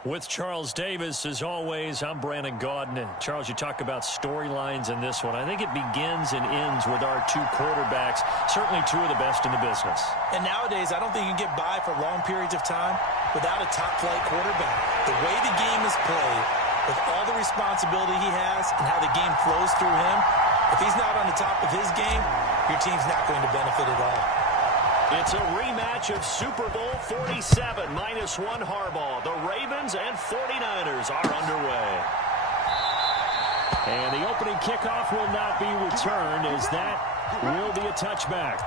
With Charles Davis, as always, I'm Brandon Gaudin. And Charles, you talk about storylines in this one. I think it begins and ends with our two quarterbacks, certainly two of the best in the business. And nowadays, I don't think you can get by for long periods of time without a top-flight quarterback. The way the game is played, with all the responsibility he has and how the game flows through him, if he's not on the top of his game, your team's not going to benefit at all. It's a rematch of Super Bowl 47, -1 Harbaugh. The Ravens and 49ers are underway. And the opening kickoff will not be returned, as that will be a touchback.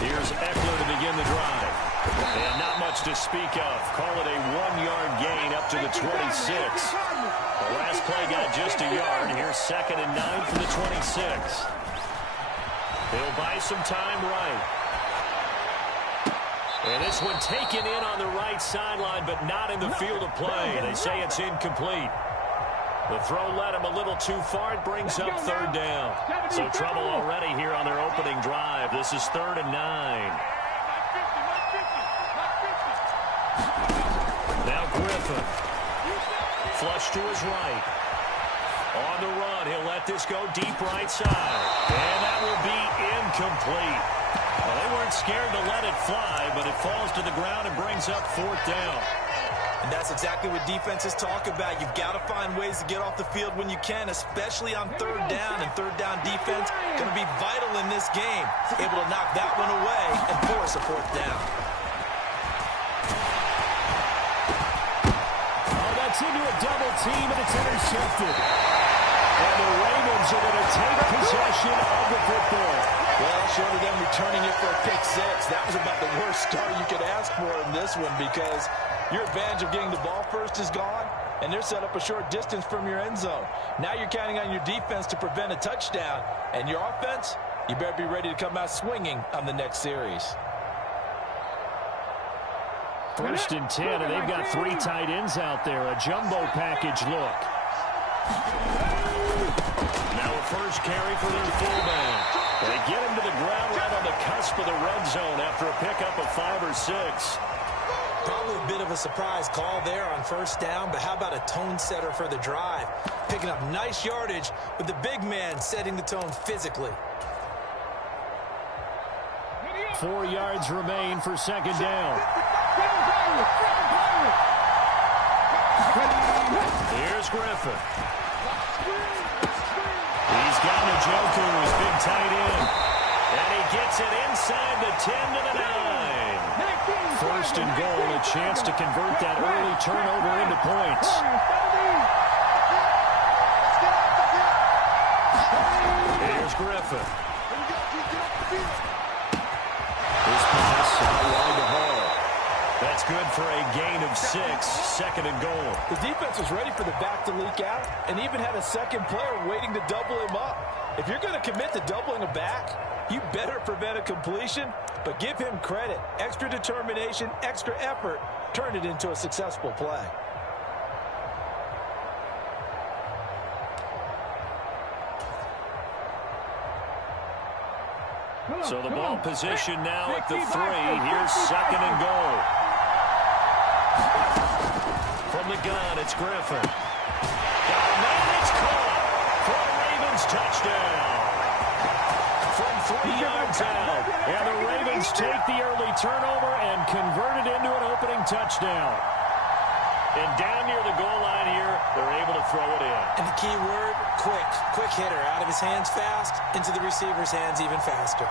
Here's Eckler to begin the drive. And not much to speak of. Call it a 1-yard gain up to the 26. The last play got just a yard. Here's 2nd and 9 for the 26. He'll buy some time right. And this one taken in on the right sideline, but not in the field of play. They say it's incomplete. The throw led him a little too far. It brings up 3rd down. So trouble already here on their opening drive. This is 3rd and 9. Now Griffin. Flush to his right. On the run, he'll let this go deep right side. And that will be incomplete. Well, they weren't scared to let it fly, but it falls to the ground and brings up 4th down. And that's exactly what defenses talk about. You've got to find ways to get off the field when you can, especially on 3rd down. And 3rd down defense going to be vital in this game. Able to knock that one away and force a 4th down. Oh, that's into a double team, and it's intercepted. And the Ravens are going to take possession of the football. Well, short of them returning it for a pick 6, that was about the worst start you could ask for in this one, because your advantage of getting the ball first is gone, and they're set up a short distance from your end zone. Now you're counting on your defense to prevent a touchdown, and your offense, you better be ready to come out swinging on the next series. 1st and 10, and they've got 3 tight ends out there. A jumbo package look. Now a first carry for their fullback. They get him to the ground right on the cusp of the red zone after a pickup of 5 or 6. Probably a bit of a surprise call there on 1st down, but how about a tone setter for the drive? Picking up nice yardage with the big man setting the tone physically. 4 yards remain for 2nd down. Here's Griffin. He's got Njoku, his big tight end. And he gets it inside the 10 to the 9. 1st and goal, a chance to convert that early turnover into points. Here's Griffin. His pass out wide to Hall. That's good for a gain of 6, 2nd and goal. The defense was ready for the back to leak out and even had a second player waiting to double him up. If you're going to commit to doubling a back, you better prevent a completion, but give him credit. Extra determination, extra effort, turned it into a successful play. So the ball position now at the 3. Here's 2nd and goal. From the gun, it's Griffin. Got a man, it's caught for a Ravens touchdown. From 3 yards out. And the Ravens take the early turnover and convert it into an opening touchdown. And down near the goal line here, they're able to throw it in. And the key word, quick. Quick hitter. Out of his hands fast, into the receiver's hands even faster.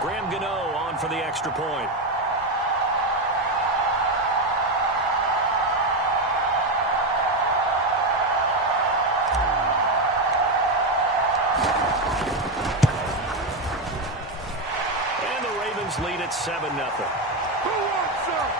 Graham Gano on for the extra point. Ravens lead at 7-0. Who wants some?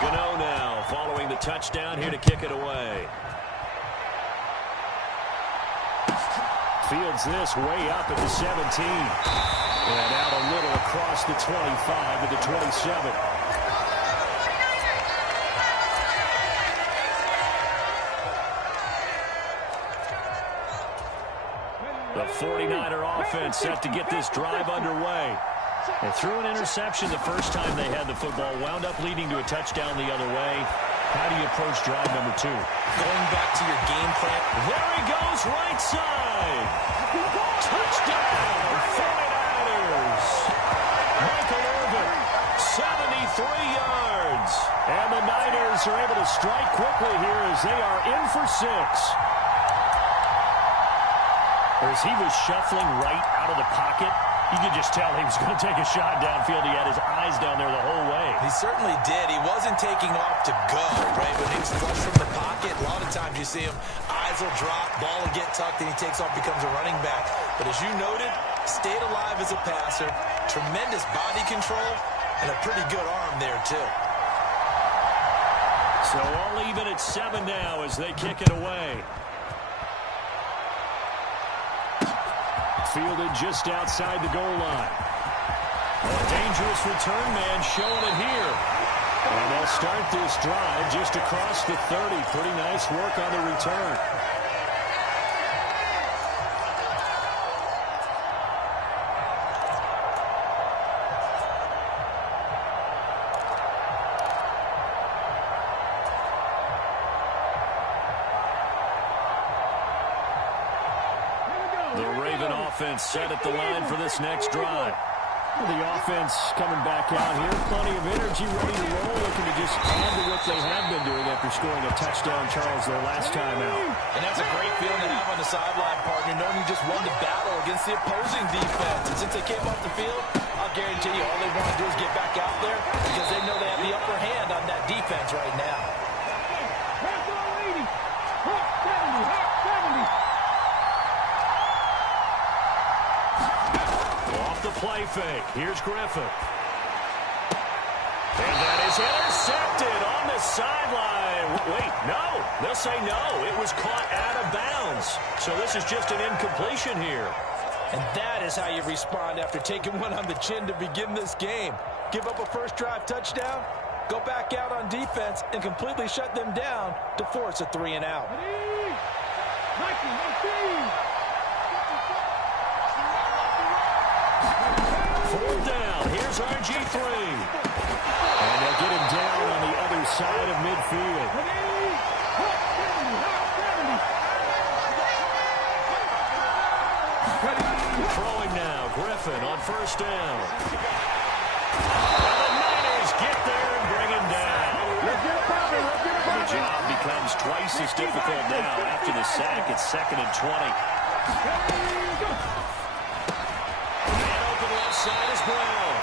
Gano now following the touchdown here to kick it away. Fields this way up at the 17. And out a little across the 25 to the 27. The 49er offense set to get this drive underway. They threw an interception the first time they had the football, wound up leading to a touchdown the other way. How do you approach drive number 2? Going back to your game plan. There he goes, right side. Touchdown, 49ers. Michael Irvin, 73 yards. And the Niners are able to strike quickly here as they are in for 6. As he was shuffling right out of the pocket, you could just tell he was going to take a shot downfield. He had his eyes down there the whole way. He certainly did. He wasn't taking off to go, right? When he was flush from the pocket, a lot of times you see him, eyes will drop, ball will get tucked, and he takes off, becomes a running back. But as you noted, stayed alive as a passer, tremendous body control, and a pretty good arm there, too. So all even at 7 now as they kick it away. Fielded just outside the goal line. A dangerous return man showing it here. And they'll start this drive just across the 30. Pretty nice work on the return. The Raven offense set at the line for this next drive. The offense coming back out here. Plenty of energy, ready to roll. Looking to just add to what they have been doing after scoring a touchdown, Charles, their last time out. And that's a great feeling to have on the sideline, partner, knowing you just won the battle against the opposing defense. And since they came off the field, I'll guarantee you all they want to do is get back out there because they know they have the upper hand on that defense right now. The play fake. Here's Griffin. And that is intercepted on the sideline. Wait, no. They'll say no. It was caught out of bounds. So this is just an incompletion here. And that is how you respond after taking one on the chin to begin this game. Give up a first drive touchdown, go back out on defense, and completely shut them down to force a 3 and out. Fourth down. Here's RG3. And they'll get him down on the other side of midfield. Throwing now. Griffin on first down. And the Niners get there and bring him down. The job becomes twice as difficult now after the sack. It's 2nd and 20. Side is Brown.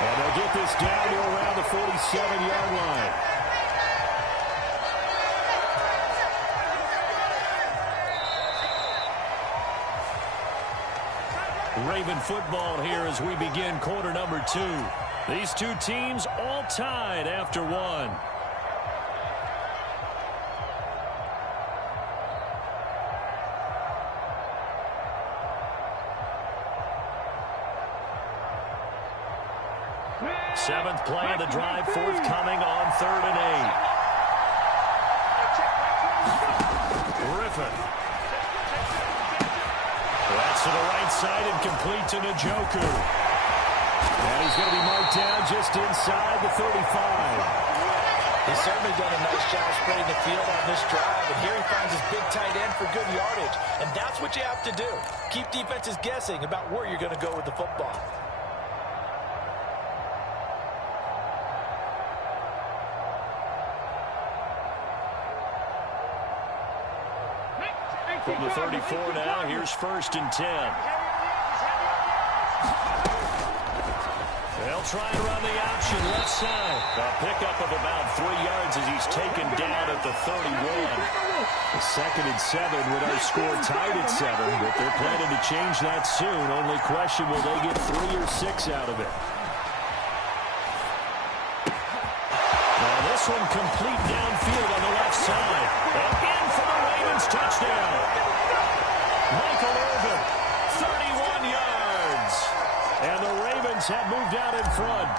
And they'll get this down to around the 47-yard line. Raven football here as we begin quarter number 2. These two teams all tied after 1. Seventh play of the drive, forthcoming on 3rd and 8. Griffin. That's to the right side and complete to Njoku. And he's going to be marked down just inside the 35. He's certainly done a nice job spreading the field on this drive, and here he finds his big tight end for good yardage. And that's what you have to do. Keep defenses guessing about where you're going to go with the football. From the 34 now, here's 1st and 10. They'll try and run the option left side. A pickup of about 3 yards as he's taken down at the 31. The 2nd and 7 with our score tied at 7, but they're planning to change that soon. Only question, will they get 3 or 6 out of it? Now this one complete downfield on the left side. And in for the Ravens touchdown. Michael Irvin, 31 yards. And the Ravens have moved out in front.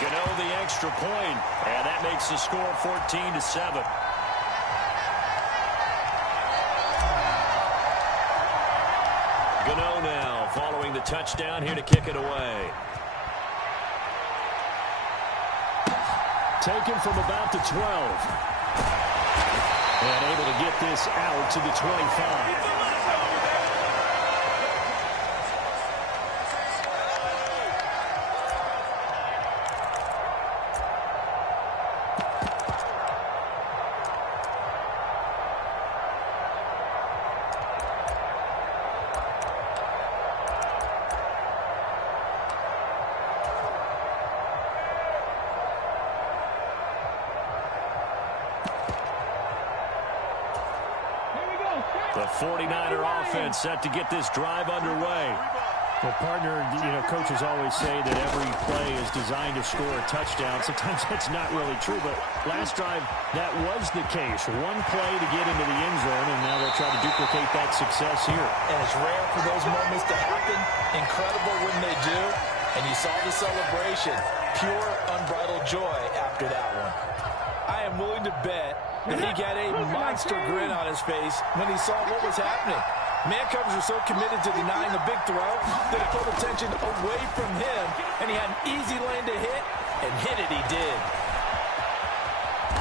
Gano the extra point, and that makes the score 14-7. Gano now following the touchdown here to kick it away. Taken from about the 12. And able to get this out to the 25. The 49er offense set to get this drive underway. Well, partner, coaches always say that every play is designed to score a touchdown. Sometimes that's not really true, but last drive, that was the case. One play to get into the end zone, and now they'll try to duplicate that success here. And it's rare for those moments to happen. Incredible when they do. And you saw the celebration. Pure, unbridled joy after that one. I am willing to bet that he got a monster grin on his face when he saw what was happening. Man coverage was so committed to denying the big throw that it pulled attention away from him, and he had an easy lane to hit, and hit it he did.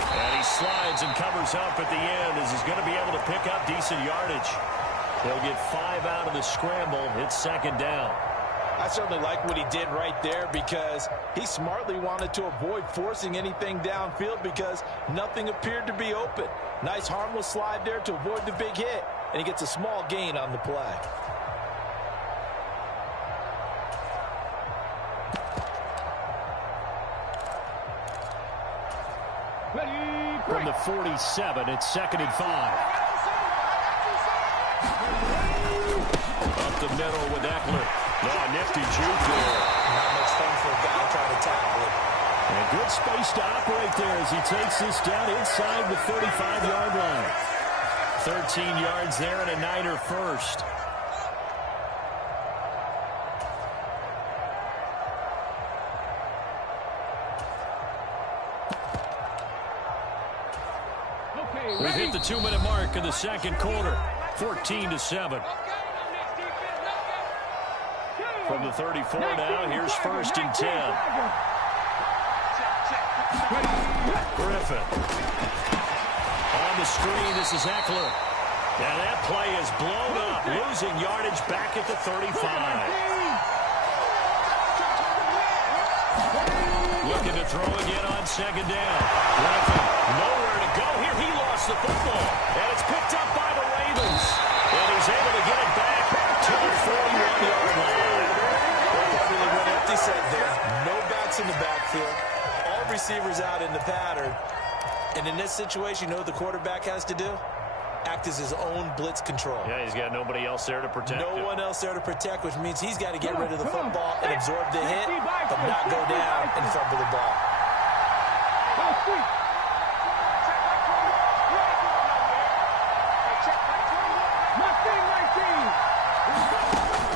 And he slides and covers up at the end as he's going to be able to pick up decent yardage. They'll get 5 out of the scramble. It's 2nd down. I certainly like what he did right there because he smartly wanted to avoid forcing anything downfield because nothing appeared to be open. Nice harmless slide there to avoid the big hit, and he gets a small gain on the play. From the 47, it's 2nd and 5. Up the middle with Eckler. Oh, nifty juke there. Not much fun for a guy trying to tackle it. And good space to operate there as he takes this down inside the 35-yard line. 13 yards there and a Niner first. We've hit the 2-minute mark in the 2nd quarter. 14-7. From the 34 now, here's 1st and 10. Griffin. On the screen, this is Eckler. And that play is blown up, losing yardage back at the 35. Looking to throw again on 2nd down. Griffin, nowhere to go here. He lost the football. And it's picked up by the Ravens. And he's able to get it back to the 41-yard line. He said there, no backs in the backfield, all receivers out in the pattern, and in this situation, you know what the quarterback has to do? Act as his own blitz control. Yeah, he's got nobody else there to protect him. No one else there to protect, which means he's got to get rid of the football and absorb the hit, but not go down and fumble the ball.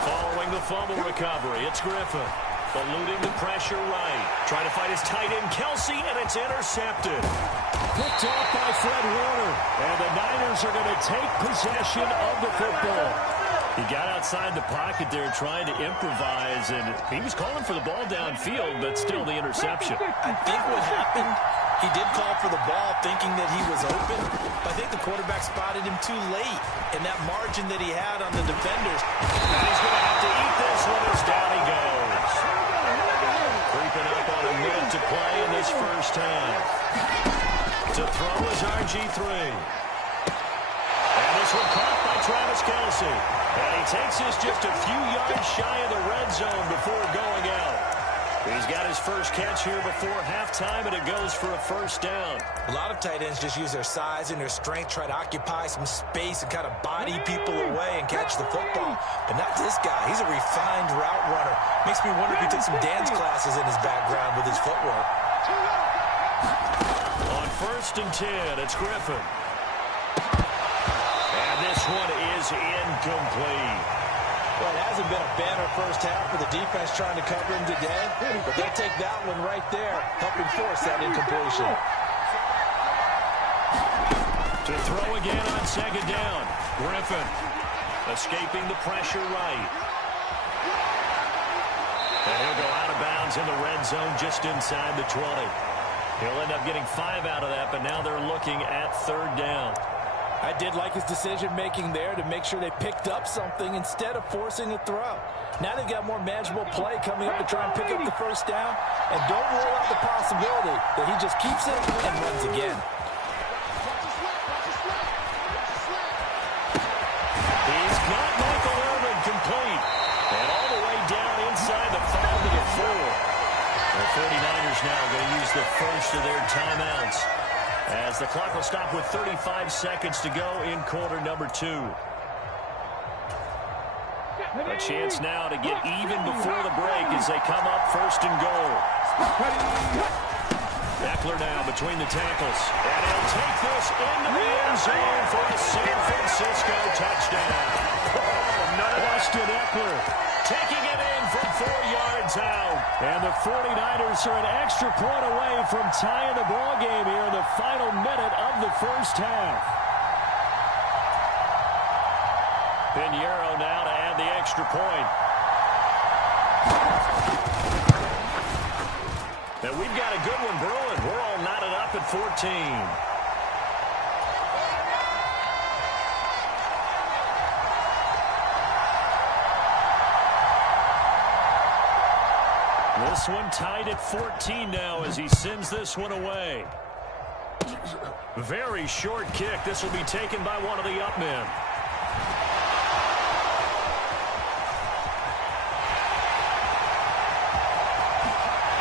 Following the fumble recovery, it's Griffin. Eluding the pressure right. Trying to fight his tight end, Kelsey, and it's intercepted. Picked off by Fred Warner. And the Niners are going to take possession of the football. He got outside the pocket there trying to improvise, and he was calling for the ball downfield, but still the interception. I think what happened, he did call for the ball thinking that he was open, but I think the quarterback spotted him too late in that margin that he had on the defenders. And he's going to have to eat this one as down he goes. Creeping up on a minute to play in this first half. To throw is RG3. And this one caught by Travis Kelce. And he takes this just a few yards shy of the red zone before going out. He's got his first catch here before halftime, and it goes for a first down. A lot of tight ends just use their size and their strength, try to occupy some space and kind of body people away and catch the football. But not this guy. He's a refined route runner. Makes me wonder if he took some dance classes in his background with his footwork. On 1st and 10, it's Griffin. And this one is incomplete. Well, it hasn't been a banner first half for the defense trying to cover him today, but they'll take that one right there, helping force that incompletion. To throw again on 2nd down. Griffin escaping the pressure right. And he'll go out of bounds in the red zone just inside the 20. He'll end up getting 5 out of that, but now they're looking at 3rd down. I did like his decision-making there to make sure they picked up something instead of forcing a throw. Now they've got more manageable play coming up to try and pick up the first down. And don't rule out the possibility that he just keeps it and runs again. He's got Michael Irvin complete. And all the way down inside the 5 to the 4. The 49ers now going to use the first of their timeouts, as the clock will stop with 35 seconds to go in quarter number 2. A chance now to get even before the break as they come up 1st and goal. Eckler now between the tackles. And he'll take this into the end zone for a San Francisco touchdown. Austin Eckler taking it in from 4 yards out. And the 49ers are an extra point away from tying the ball game here in the final minute of the first half. Pinheiro now to add the extra point. And we've got a good one brewing. We're all knotted up at 14. This one tied at 14 now as he sends this one away. Very short kick. This will be taken by one of the up men.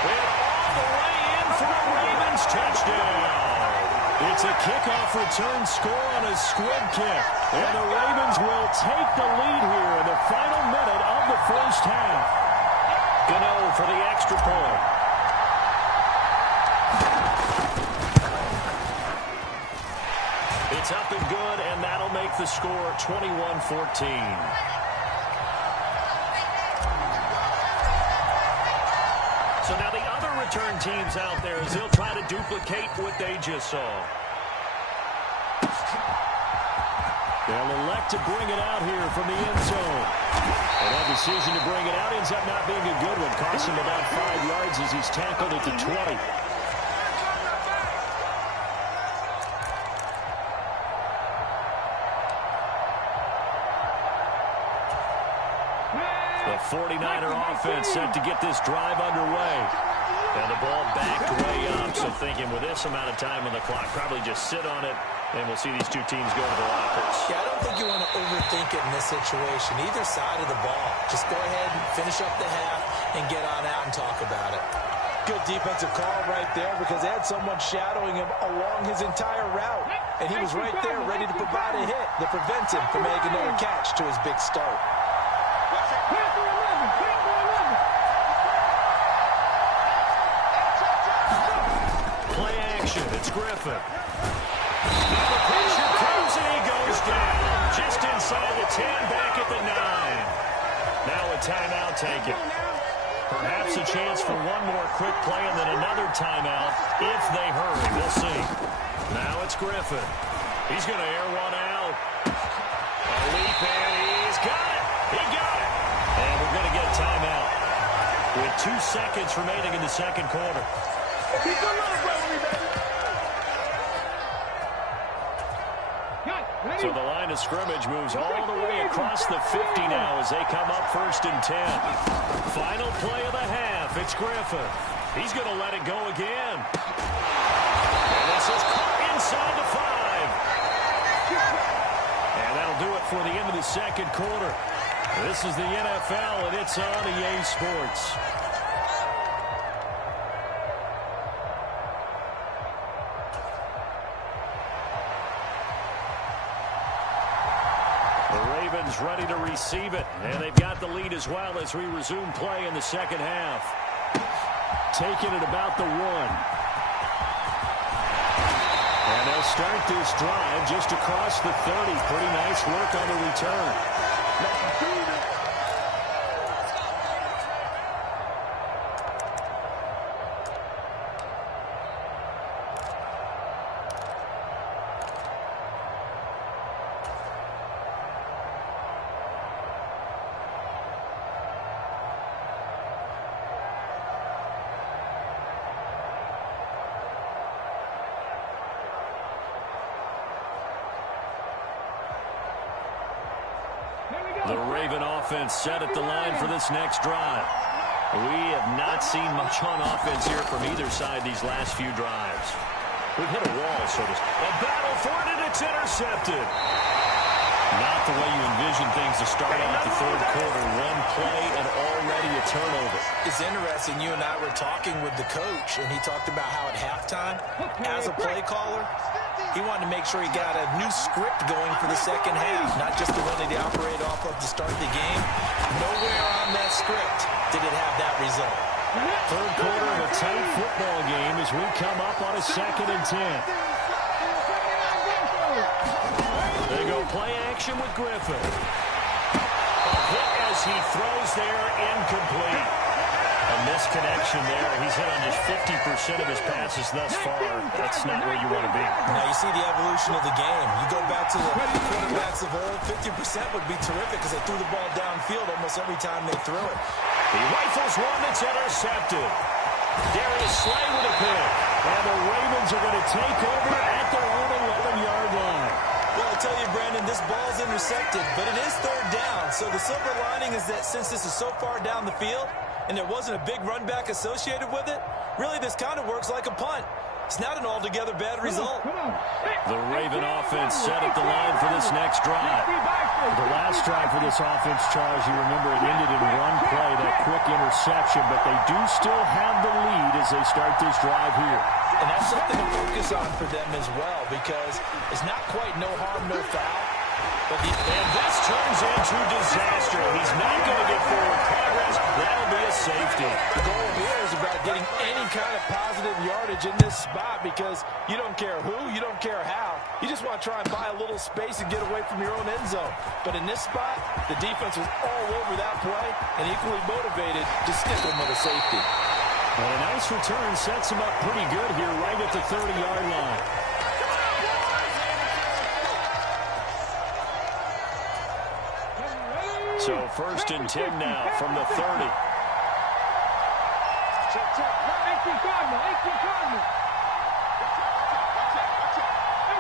And all the way in for the Ravens touchdown. It's a kickoff return score on a squib kick. And the Ravens will take the lead here in the final minute of the first half. Gano for the extra point. It's up and good, and that'll make the score 21-14. So now the other return teams out there, as they'll try to duplicate what they just saw. They'll elect to bring it out here from the end zone. And that decision to bring it out ends up not being a good one. Costs him about 5 yards as he's tackled at the 20. The 49er offense set to get this drive underway. And the ball backed way up. So thinking with this amount of time on the clock, probably just sit on it. And we'll see these two teams go to the lockers. Yeah, I don't think you want to overthink it in this situation. Either side of the ball. Just go ahead and finish up the half and get on out and talk about it. Good defensive call right there because they had someone shadowing him along his entire route. And he was right there ready to provide a hit that prevents him from making another catch to his big start. Play action. It's Griffin. Now the pressure comes and he goes down. Just inside the 10, back at the 9. Now a timeout taken. Perhaps a chance for one more quick play and then another timeout if they hurry. We'll see. Now it's Griffin. He's going to air one out. A leap and he's got it. He got it. And we're going to get a timeout with 2 seconds remaining in the second quarter. So the line of scrimmage moves all the way across the 50 now as they come up 1st and 10. Final play of the half. It's Griffin. He's going to let it go again. And This is caught inside the 5. And that'll do it for the end of the second quarter. This is the NFL, and it's on EA Sports. Ready to receive it, and they've got the lead as well as we resume play in the second half. Taking it about the 1. And they'll start this drive just across the 30. Pretty nice work on the return. The Raven offense set at the line for this next drive. We have not seen much on offense here from either side these last few drives. We've hit a wall, so to speak. A battle for it, and it's intercepted. Not the way you envision things to start out the third quarter. One play and already a turnover. It's interesting. You and I were talking with the coach, and he talked about how at halftime, as a play caller, he wanted to make sure he got a new script going for the second half, not just the one that he operated off of to start the game. Nowhere on that script did it have that result. Third quarter of a tight football game as we come up on a 2nd and 10. They go play action with Griffin. A hit as he throws there, incomplete. A misconnection there. He's hit on just 50% of his passes thus far. That's not where you want to be. Now you see the evolution of the game. You go back to the quarterbacks of old, 50% would be terrific because they threw the ball downfield almost every time they threw it. He rifles one that's intercepted. Darius Slay with a pick. And the Ravens are going to take over at their own 11-yard line. Well, I tell you, Brandon, this ball's intercepted, but it is third down. So the silver lining is that since this is so far down the field and there wasn't a big run back associated with it, really this kind of works like a punt. It's not an altogether bad result. The Raven offense set at the line for this next drive. The last drive for this offense, Charles, you remember it ended in one play, that quick interception, but they do still have the lead as they start this drive here. And that's something to focus on for them as well, because it's not quite no harm, no foul. And this turns into disaster. He's not going to get forward progress. That'll be a safety. The goal here is about getting any kind of positive yardage in this spot, because you don't care who, you don't care how. You just want to try and buy a little space and get away from your own end zone. But in this spot, the defense was all over that play and equally motivated to stick them with a safety. And a nice return sets him up pretty good here right at the 30-yard line. So 1st and 10 now from the 30. Check. 18 Cardinal. 18 Cardinal.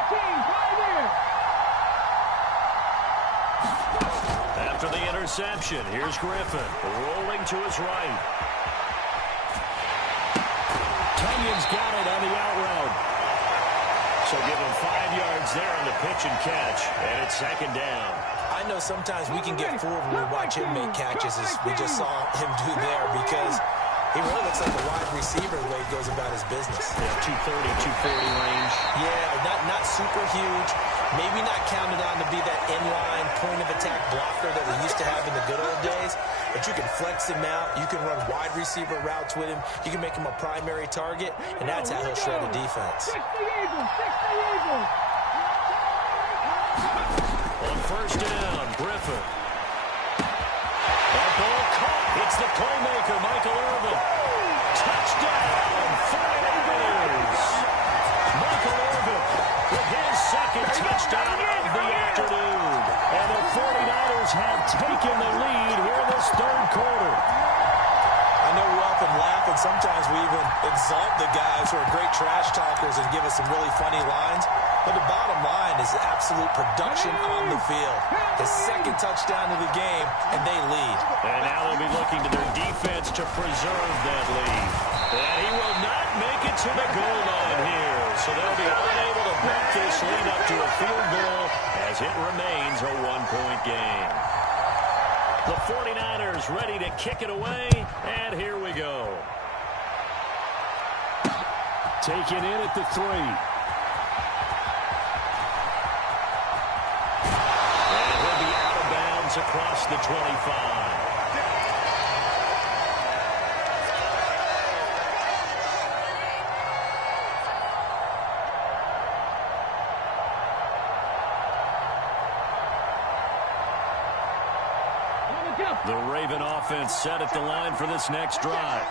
18, After the interception, here's Griffin rolling to his right. Tunyon's got it on the out route. So give him 5 yards there on the pitch and catch, and it's 2nd down. I know sometimes we can get fooled when we watch him make catches, as we just saw him do there, because he really looks like a wide receiver the way he goes about his business. Yeah, 230, 240 range. Yeah, not super huge. Maybe not counted on to be that inline point-of-attack blocker that we used to have in the good old days. But you can flex him out. You can run wide receiver routes with him. You can make him a primary target, and that's how he'll shred a defense. 60 Eagles. On 1st down, Griffin. That ball caught. It's the playmaker, Michael Irvin. Touchdown, 49ers. Michael Irvin with his 2nd touchdown of the afternoon. And the 49ers have taken the lead here in this 3rd quarter. I know we often laugh, and sometimes we even exalt the guys who are great trash talkers and give us some really funny lines. But the bottom line is absolute production on the field. His 2nd touchdown of the game, and they lead. And now they'll be looking to their defense to preserve that lead. And he will not make it to the goal line here. So they'll be unable to break this lead up to a field goal as it remains a one-point game. The 49ers ready to kick it away, and here we go. Taken in at the 3. And he'll be out of bounds across the 25. The Raven offense set at the line for this next drive.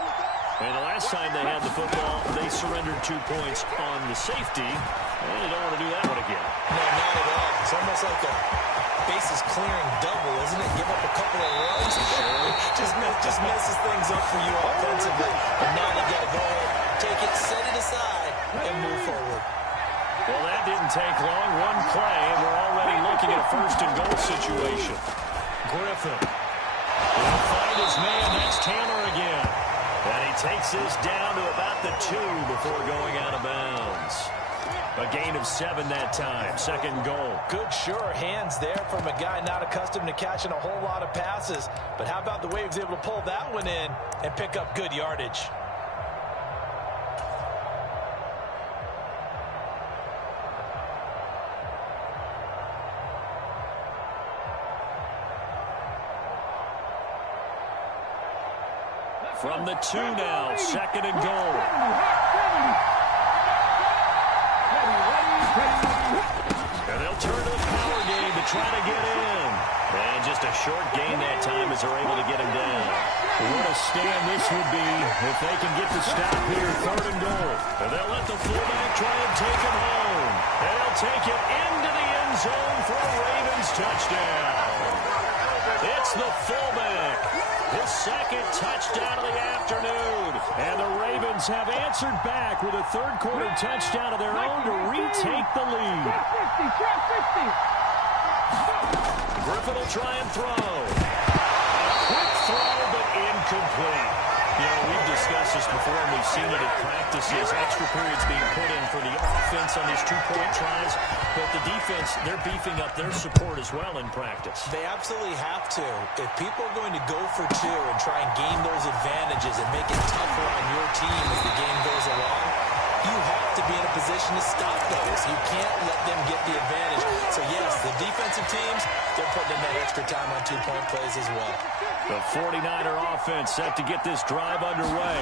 And the last time they had the football, they surrendered 2 points on the safety. And they don't want to do that one again. No, not at all. It's almost like a bases clearing double, isn't it? Give up a couple of runs. just messes things up for you offensively. And now you got to go ahead, take it, set it aside, and move forward. Well, that didn't take long. One play, and we're already looking at a first-and-goal situation. Griffin will find his man. That's Taylor again. And he takes this down to about the 2 before going out of bounds. A gain of 7 that time. Second goal. Good, sure hands there from a guy not accustomed to catching a whole lot of passes. But how about the way he was able to pull that one in and pick up good yardage? From the 2 now, second and goal. And they'll turn to the power game to try to get in. And just a short gain that time as they're able to get him down. What a stand this would be if they can get the stop here, third and goal. And they'll let the fullback try and take him home. And they'll take it into the end zone for a Ravens touchdown. It's the fullback. His second touchdown of the afternoon. And the Ravens have answered back with a third-quarter touchdown of their own to retake the lead. Griffin will try and throw. A quick throw, but incomplete. You know, we've discussed this before, and we've seen it at practices. Extra periods being put in for the offense on these two-point tries. But the defense, they're beefing up their support as well in practice. They absolutely have to. If people are going to go for 2 and try and gain those advantages and make it tougher on your team as the game goes along, you have to be in a position to stop those. You can't let them get the advantage. So, yes, the defensive teams, they're putting in that extra time on 2-point plays as well. The 49er offense set to get this drive underway.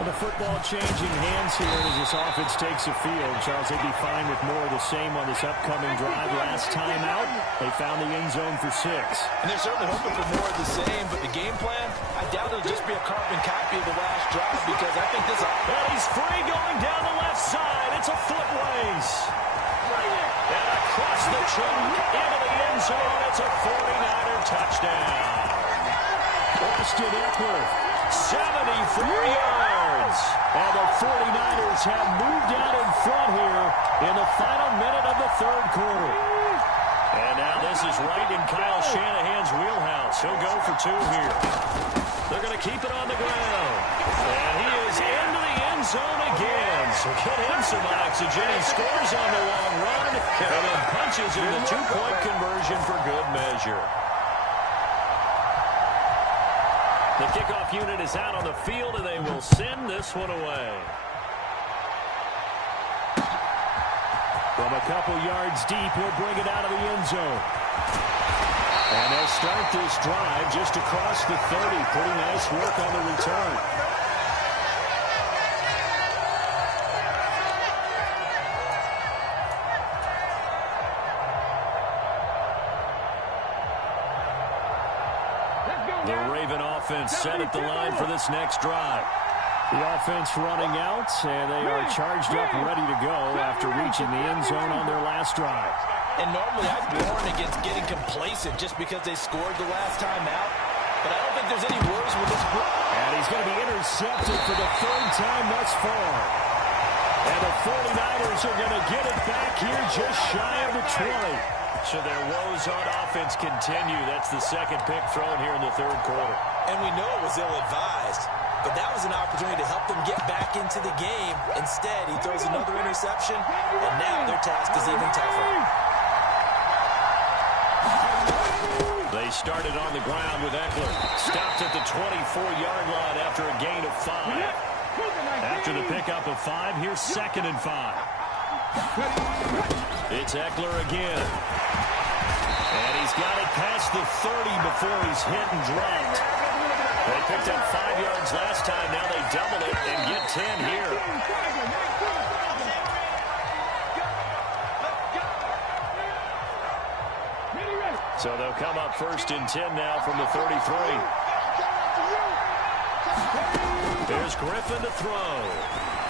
And the football changing hands here as this offense takes the field. Charles, they'd be fine with more of the same on this upcoming drive. Last time out, they found the end zone for 6. And they're certainly hoping for more of the same, but the game plan, I doubt it'll just be a carbon copy of the last drive because I think this... And he's free going down the left side. It's a foot race. And across the chalk into the end zone. It's a 49er touchdown. Austin Eckler, 74 yards. And the 49ers have moved out in front here in the final minute of the third quarter. And now this is right in Kyle Shanahan's wheelhouse. He'll go for 2 here. They're going to keep it on the ground. And he is into the end zone again. So get him some oxygen. He scores on the long run and then punches in the 2-point conversion for good measure. The kickoff unit is out on the field, and they will send this one away. From a couple yards deep, he'll bring it out of the end zone. And they'll start this drive just across the 30. Pretty nice work on the return. The Raven offense set at the line for this next drive. The offense running out, and they are charged up, ready to go after reaching the end zone on their last drive. And normally I'd warn against getting complacent just because they scored the last time out. But I don't think there's any worries with this group. And he's going to be intercepted for the 3rd time thus far. And the 49ers are going to get it back here just shy of the 20. So their woes on offense continue. That's the second pick thrown here in the third quarter. And we know it was ill-advised. but that was an opportunity to help them get back into the game. Instead, he throws another interception, and now their task is even tougher. They started on the ground with Eckler. Stopped at the 24-yard line after a gain of 5. After the pickup of 5, here's 2nd and 5. It's Eckler again. And he's got it past the 30 before he's hit and dropped. They picked up 5 yards last time. Now they double it and get 10 here. So they'll come up 1st and 10 now from the 33. There's Griffin to throw.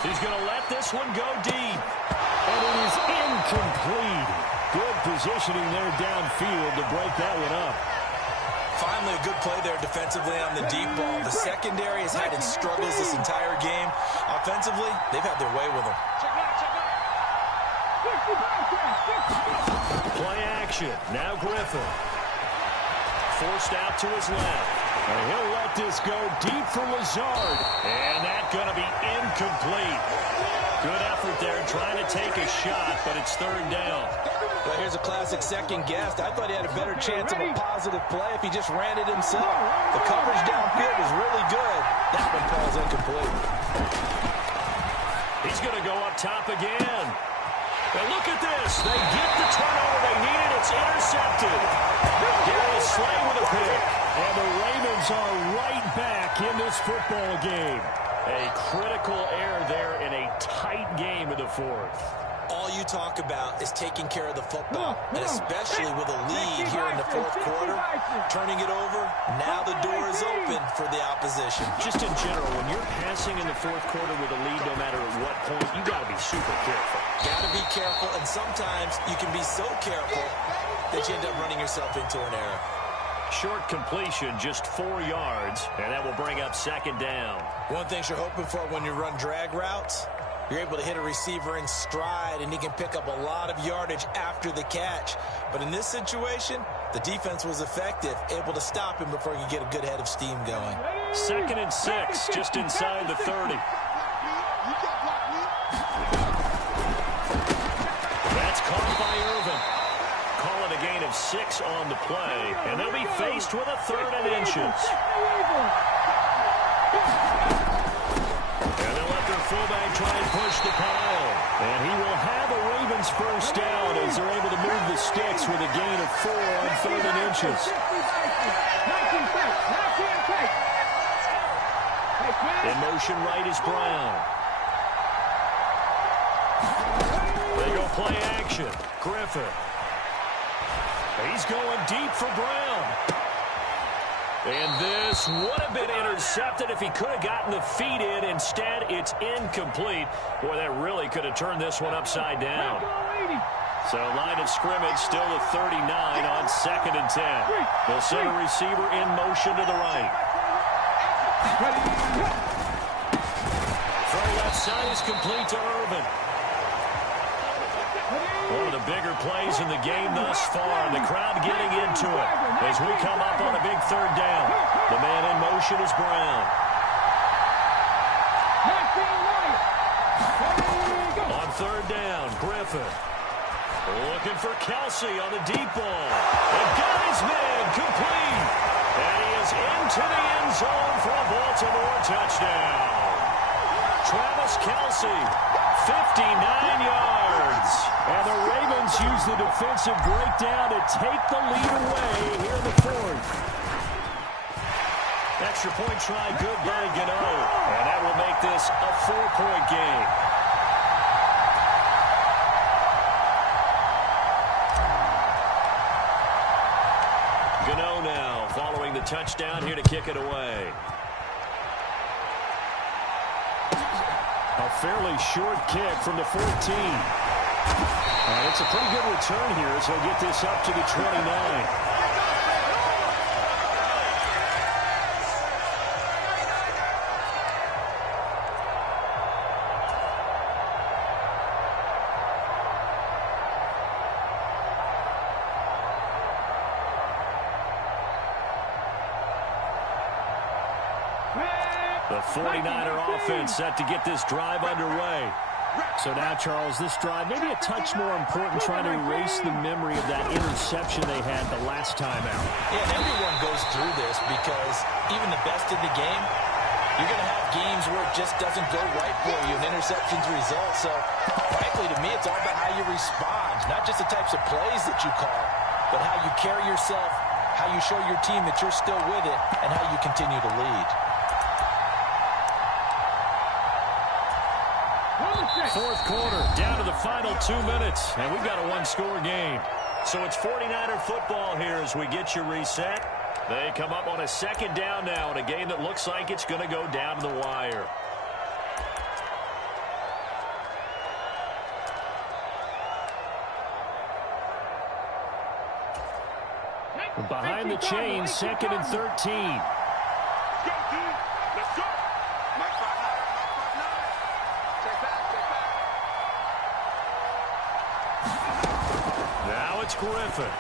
He's going to let this one go deep. And it is incomplete. Good positioning there downfield to break that one up. Finally, a good play there defensively on the deep ball. The secondary has had its struggles this entire game. Offensively, they've had their way with them. Play action. Now Griffin. Forced out to his left. And he'll let this go deep for Lazard. And that's going to be incomplete. Good effort there trying to take a shot, but it's 3rd down. Well, here's a classic second guess. I thought he had a better chance of a positive play if he just ran it himself. The coverage downfield was really good. That one falls incomplete. He's going to go up top again. And look at this. They get the turnover they needed. It's intercepted. Darius Slay with a pick. And the Ravens are right back in this football game. A critical error there in a tight game in the 4th. All you talk about is taking care of the football, and especially with a lead here in the 4th quarter, turning it over, now the door is open for the opposition. Just in general, when you're passing in the 4th quarter with a lead, no matter at what point, you got to be super careful. Got to be careful, and sometimes you can be so careful that you end up running yourself into an error. Short completion, just 4 yards, and that will bring up 2nd down. One thing you're hoping for when you run drag routes, you're able to hit a receiver in stride, and he can pick up a lot of yardage after the catch. But in this situation, the defense was effective, able to stop him before he could get a good head of steam going. 2nd and 6, just inside the 30. That's caught by Irvin. Call it a gain of 6 on the play, and they'll be faced with a 3rd and inches. And they'll let their fullback try and push the pile. And he will have a Ravens 1st down as they're able to move the sticks with a gain of 4 on 3rd and inches. In motion right is Brown. They go play action. Griffin. He's going deep for Brown. And this would have been intercepted if he could have gotten the feet in. Instead, it's incomplete. Boy, that really could have turned this one upside down. So line of scrimmage still at 39 on 2nd and 10. They'll send a receiver in motion to the right. Throw left side is complete to Irvin. One of the bigger plays in the game thus far. The crowd getting into it as we come up on a big 3rd down. The man in motion is Brown. On 3rd down, Griffin. Looking for Kelsey on the deep ball. And got his man complete. And he is into the end zone for a Baltimore touchdown. Travis Kelsey, 59 yards. And the Ravens use the defensive breakdown to take the lead away here in the 4th. Extra point try good by Gano. And that will make this a 4-point game. Gano now following the touchdown here to kick it away. A fairly short kick from the 14. And it's a pretty good return here as he'll get this up to the 29. The The 49er offense set to get this drive underway. So now, Charles, this drive maybe a touch more important, trying to erase the memory of that interception they had the last time out. Yeah, and everyone goes through this because even the best in the game, you're going to have games where it just doesn't go right for you, and interceptions result. So, frankly, to me, it's all about how you respond, not just the types of plays that you call, but how you carry yourself, how you show your team that you're still with it, and how you continue to lead. Fourth quarter, down to the final 2 minutes, and we've got a one-score game. So it's 49er football here as we get you reset. They come up on a second down now in a game that looks like it's going to go down to the wire. Behind the chain, second and 13. Now it's Griffin.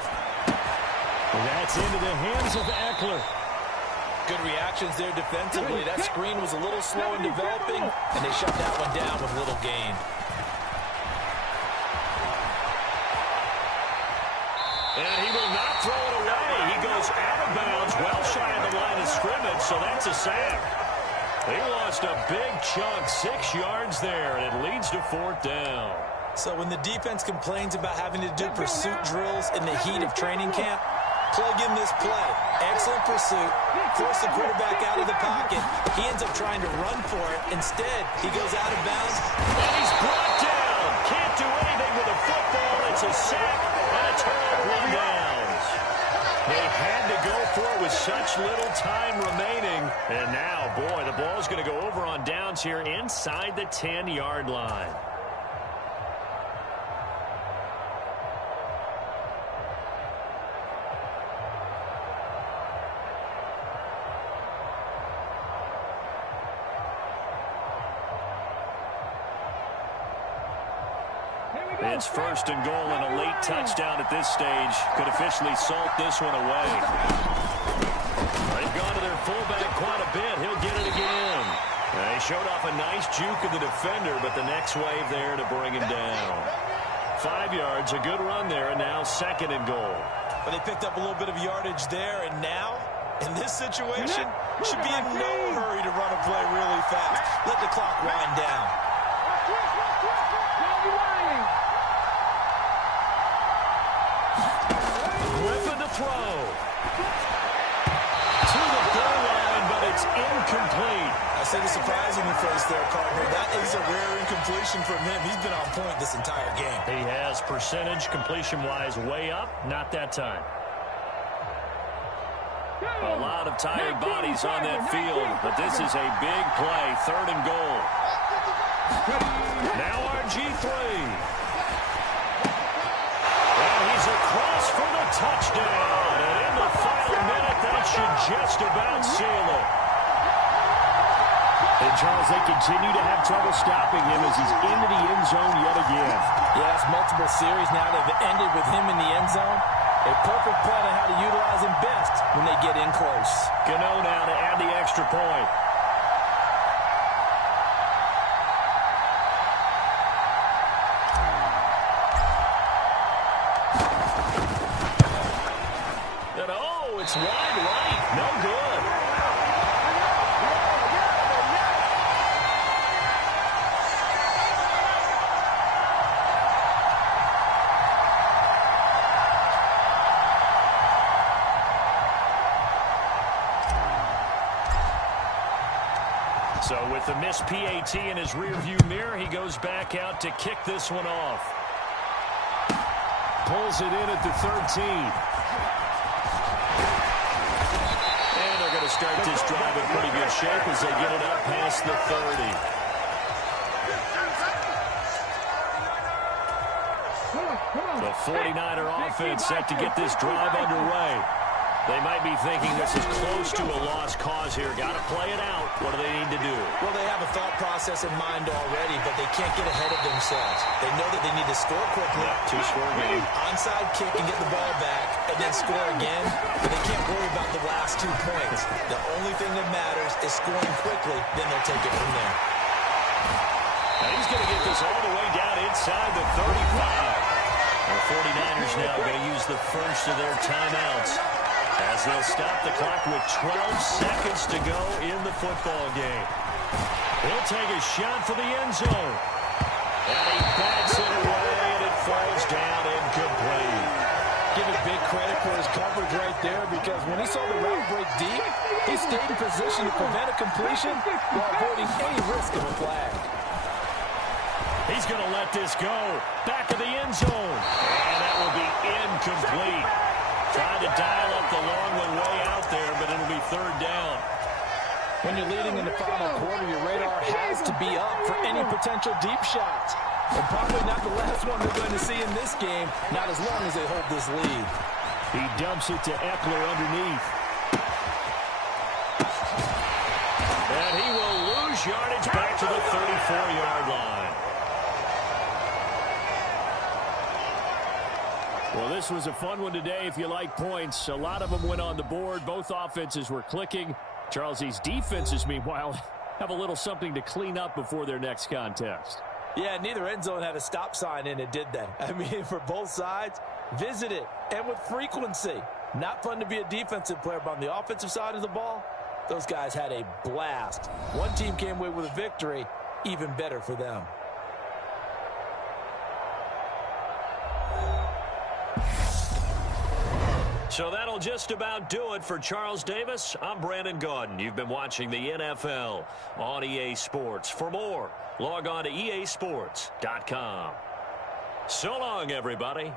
That's into the hands of Eckler. Good reactions there defensively. That screen was a little slow in developing, and they shut that one down with little gain. And he will not throw it away. He goes out of bounds, well shy of the line of scrimmage, so that's a sack. He lost a big chunk, 6 yards there, and it leads to fourth down. So when the defense complains about having to do pursuit drills in the heat of training camp, plug in this play. Excellent pursuit. Force the quarterback out of the pocket. He ends up trying to run for it. Instead, he goes out of bounds. And he's brought down. Can't do anything with a football. It's a sack and a turnover on downs. They had to go for it with such little time remaining. And now, boy, the ball's going to go over on downs here inside the 10-yard line. It's first and goal, and a late touchdown at this stage could officially salt this one away. They've gone to their fullback quite a bit. He'll get it again. They showed off a nice juke of the defender, but the next wave there to bring him down. 5 yards, a good run there, and now second and goal. But they picked up a little bit of yardage there, and now, in this situation, should be in no hurry to run a play really fast. Let the clock wind down. Griffin to throw. To the goal line, but it's incomplete. I said the surprising face there, partner. That is a rare incompletion from him. He's been on point this entire game. He has percentage completion-wise way up. Not that time. A lot of tired bodies on that field, but this is a big play. Third and goal. Now RG3. And he's across for the touchdown. And in the final minute, that should just about seal it. And, Charles, they continue to have trouble stopping him as he's into the end zone yet again. Yeah, it's multiple series now that have ended with him in the end zone. A perfect plan on how to utilize him best when they get in close. Gano now to add the extra point. And oh, it's wide right. No good. So with the missed PAT in his rearview mirror, he goes back out to kick this one off. Pulls it in at the 13. And they're going to start this drive in pretty good shape as they get it up past the 30. The 49er offense set to get this drive underway. They might be thinking this is close to a lost cause here. Got to play it out. What do they need to do? Well, they have a thought process process in mind already, but they can't get ahead of themselves. They know that they need to score quickly. Two-score game. Onside kick and get the ball back, and then score again. But they can't worry about the last 2 points. The only thing that matters is scoring quickly, then they'll take it from there. And he's going to get this all the way down inside the 35. The 49ers now going to use the first of their timeouts as they'll stop the clock with 12 seconds to go in the football game. He'll take a shot for the end zone. And he bats it away, and it falls down incomplete. Give it big credit for his coverage right there, because when he saw the route break deep, he stayed in position to prevent a completion while avoiding any risk of a flag. He's going to let this go. Back of the end zone. And that will be incomplete. Trying to dial up the long one way out there, but it'll be third down. When you're leading in the final quarter, your radar has to be up for any potential deep shots. And probably not the last one they're going to see in this game, not as long as they hold this lead. He dumps it to Eckler underneath. And he will lose yardage back to the 34-yard line. Well, this was a fun one today if you like points. A lot of them went on the board. Both offenses were clicking. Charles, these defenses, meanwhile, have a little something to clean up before their next contest. Yeah, neither end zone had a stop sign in it, did they? I mean, for both sides, visit it, and with frequency. Not fun to be a defensive player, but on the offensive side of the ball, those guys had a blast. One team came away with a victory, even better for them. So that'll just about do it for Charles Davis. I'm Brandon Gaudin. You've been watching the NFL on EA Sports. For more, log on to easports.com. So long, everybody.